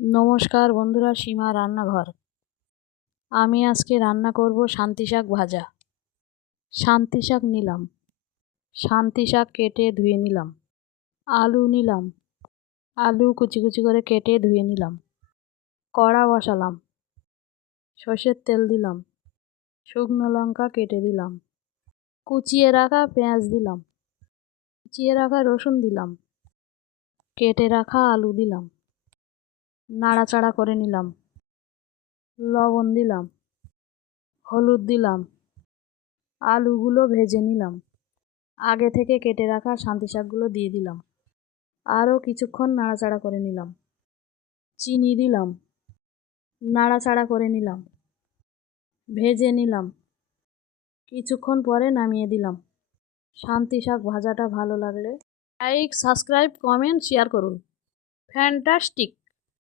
নমস্কার বন্ধুরা, সীমা রান্নাঘর। আমি আজকে রান্না করব শান্তি শাক ভাজা। শান্তি শাক নিলাম, শান্তি শাক কেটে ধুয়ে নিলাম। আলু নিলাম, আলু কুচি কুচি করে কেটে ধুয়ে নিলাম। কড়া বসালাম, সর্ষের তেল দিলাম, শুকনো লঙ্কা কেটে দিলাম, কুচিয়ে রাখা পেঁয়াজ দিলাম, কুচিয়ে রাখা রসুন দিলাম, কেটে রাখা আলু দিলাম, নাড়াচাড়া করে নিলাম। লবণ দিলাম, হলুদ দিলাম, আলুগুলো ভেজে নিলাম। আগে থেকে কেটে রাখা শান্তি শাকগুলো দিয়ে দিলাম। আরও কিছুক্ষণ নাড়াচাড়া করে নিলাম। চিনি দিলাম, নাড়াচাড়া করে নিলাম, ভেজে নিলাম। কিছুক্ষণ পরে নামিয়ে দিলাম। শান্তি শাক ভাজাটা ভালো লাগলে লাইক, সাবস্ক্রাইব, কমেন্ট, শেয়ার করুন। ফ্যান্টাস্টিক।